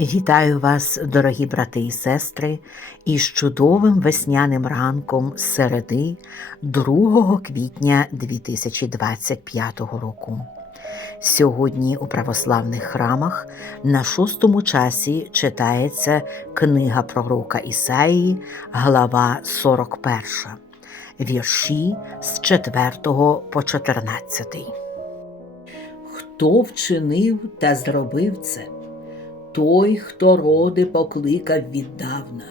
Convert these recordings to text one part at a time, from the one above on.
Вітаю вас, дорогі брати і сестри, із чудовим весняним ранком середи 2 квітня 2025 року. Сьогодні у православних храмах на шостому часі читається книга пророка Ісаїї, глава 41, вірші з 4 по 14. Хто вчинив та зробив це? Той, хто роди покликав віддавна.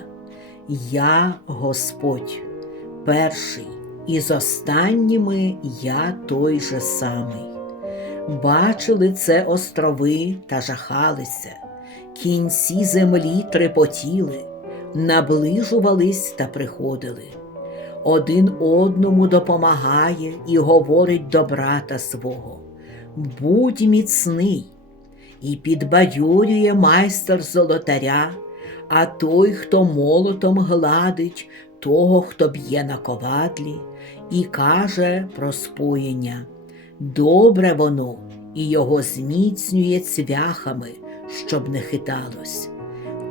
Я Господь, перший, і з останніми я той же самий. Бачили це острови та жахалися, кінці землі трепотіли, наближувались та приходили. Один одному допомагає і говорить до брата свого. Будь міцний, і підбадьорює майстер золотаря, а той, хто молотом гладить, того, хто б'є на ковадлі, і каже про споєння. Добре воно і його зміцнює цвяхами, щоб не хиталось.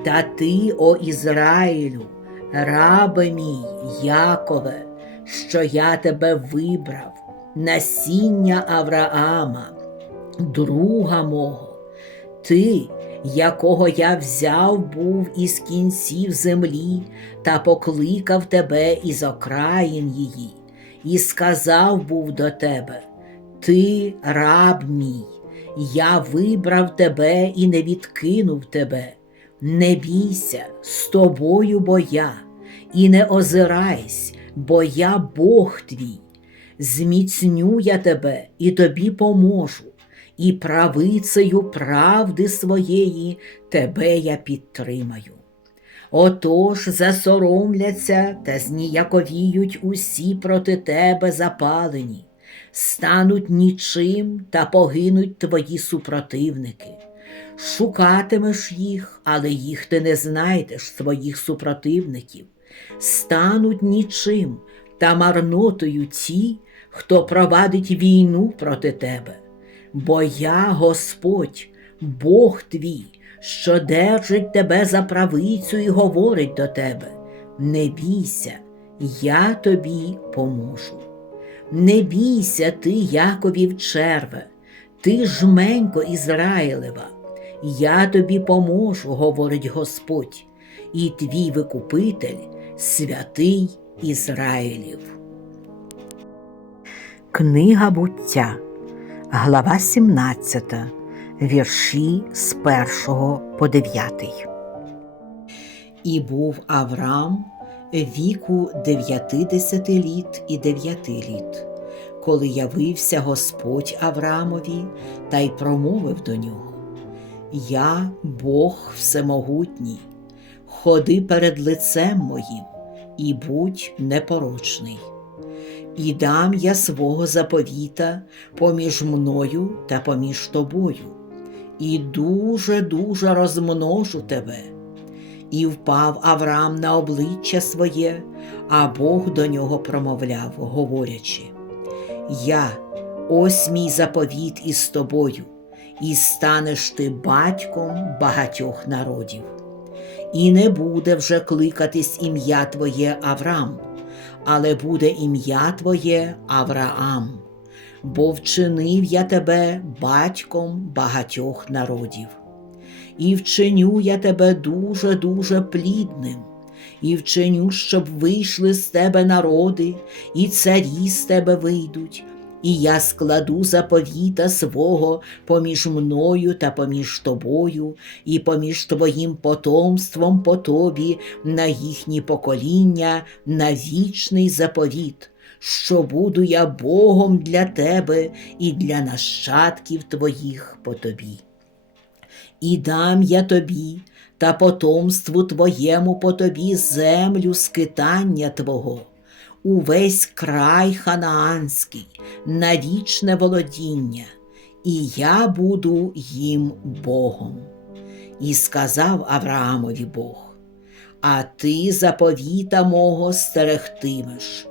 Та ти, о Ізраїлю, рабе мій, Якове, що я тебе вибрав, насіння Авраама, друга мого ти, якого я взяв був із кінців землі та покликав тебе із окраїн її, і сказав був до тебе: Ти, раб мій, я вибрав тебе і не відкинув тебе. Не бійся, з тобою бо я, і не озирайсь, бо я Бог твій. Зміцню я тебе і тобі поможу і правицею правди своєї тебе я підтримаю. Отож засоромляться та зніяковіють усі проти тебе запалені, стануть нічим та погинуть твої супротивники. Шукатимеш їх, але їх ти не знайдеш своїх супротивників, стануть нічим та марнотою ті, хто провадить війну проти тебе бо я Господь, Бог твій, що держить тебе за правицю і говорить до тебе. Не бійся, я тобі поможу. Не бійся ти, Яковів черве, ти жменько Ізраїлева, я тобі поможу, говорить Господь, і твій викупитель, святий Ізраїлів. Книга буття глава 17, вірші з 1 по 9. І був Авраам віку дев'ятидесяти літ і дев'яти літ, коли явився Господь Авраамові та й промовив до нього: Я Бог Всемогутній, ходи перед лицем моїм і будь непорочний і дам я свого заповіта поміж мною та поміж тобою, і дуже-дуже розмножу тебе. І впав Авраам на обличчя своє, а Бог до нього промовляв, говорячи: Я, ось мій заповіт із тобою, і станеш ти батьком багатьох народів. І не буде вже кликатись ім'я Твоє Авраам але буде ім'я Твоє Авраам, бо вчинив я тебе батьком багатьох народів, і вчиню я тебе дуже-дуже плідним, і вчиню, щоб вийшли з тебе народи, і царі з тебе вийдуть і я складу заповіта свого поміж мною та поміж тобою, і поміж твоїм потомством по тобі на їхні покоління, на вічний заповіт. Що буду я Богом для тебе і для нащадків твоїх по тобі. І дам я тобі та потомству твоєму по тобі землю скитання Твого, увесь край ханаанський, на вічне володіння, і я буду їм Богом. І сказав Авраамові Бог: А ти заповіта мого стерегтимеш,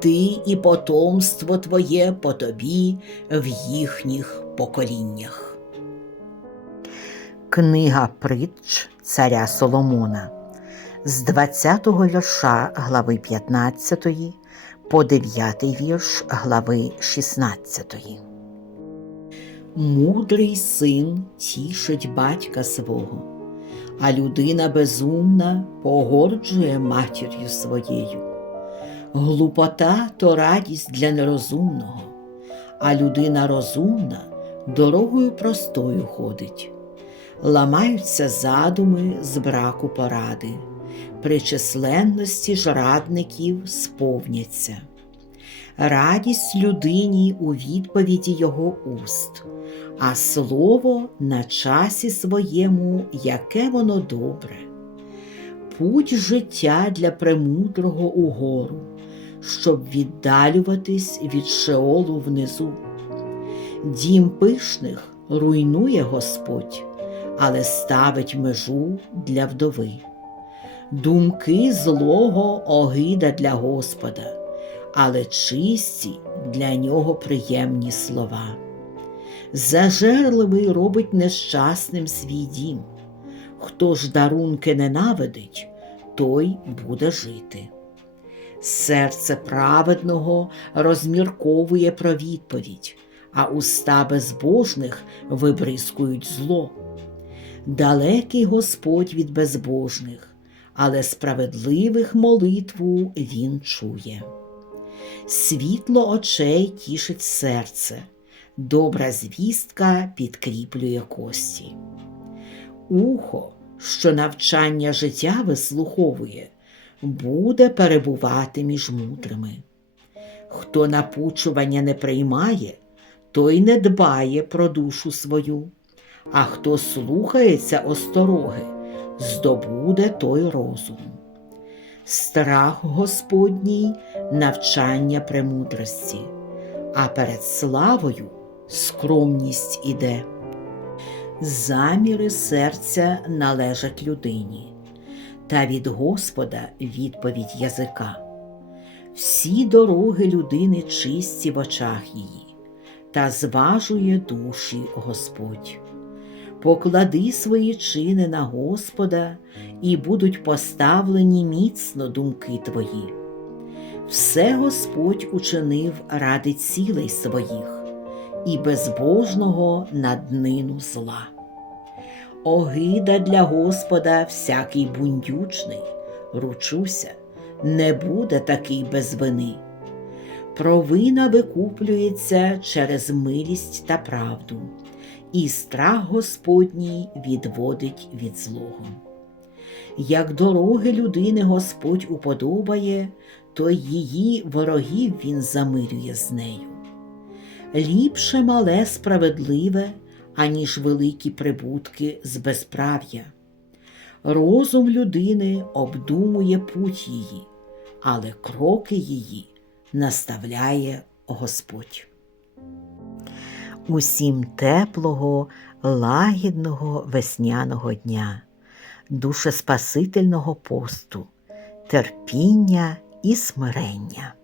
ти і потомство твоє по тобі в їхніх поколіннях. Книга притч царя Соломона з 20 вірша глави 15 по 9 вірш глави 16. Мудрий син тішить батька свого, а людина безумна погорджує матір'ю своєю. Глупота то радість для нерозумного, а людина розумна дорогою простою ходить. Ламаються задуми з браку поради, при численності ж радників сповняться. Радість людині у відповіді його уст, а слово на часі своєму, яке воно добре. Путь життя для премудрого угору, щоб віддалюватись від шеолу внизу. Дім пишних руйнує Господь, але ставить межу для вдови. Думки злого огида для Господа, але чисті для нього приємні слова. Зажерливий робить нещасним свій дім. Хто ж дарунки ненавидить, той буде жити. Серце праведного розмірковує про відповідь, а уста безбожних вибризкують зло. Далекий Господь від безбожних, але справедливих молитву Він чує. Світло очей тішить серце, добра звістка підкріплює кості. Ухо, що навчання життя вислуховує, буде перебувати між мудрими. Хто напучування не приймає, той не дбає про душу свою, а хто слухається остороги, здобуде той розум. Страх Господній навчання премудрості, а перед славою скромність іде. Заміри серця належать людині, та від Господа відповідь язика. Всі дороги людини чисті в очах її, та зважує душі Господь. Поклади свої чини на Господа, і будуть поставлені міцно думки твої. Все Господь учинив ради цілей своїх, і безбожного на днину зла. Огида для Господа всякий бундючний, ручуся, не буде такий без вини. Провина викуплюється через милість та правду, і страх Господній відводить від злого. Як дороги людини Господь уподобає, то її ворогів Він замирює з нею. Ліпше мале справедливе, аніж великі прибутки з безправ'я. Розум людини обдумує путь її, але кроки її наставляє Господь. Усім теплого, лагідного весняного дня, душеспасительного посту, терпіння і смирення.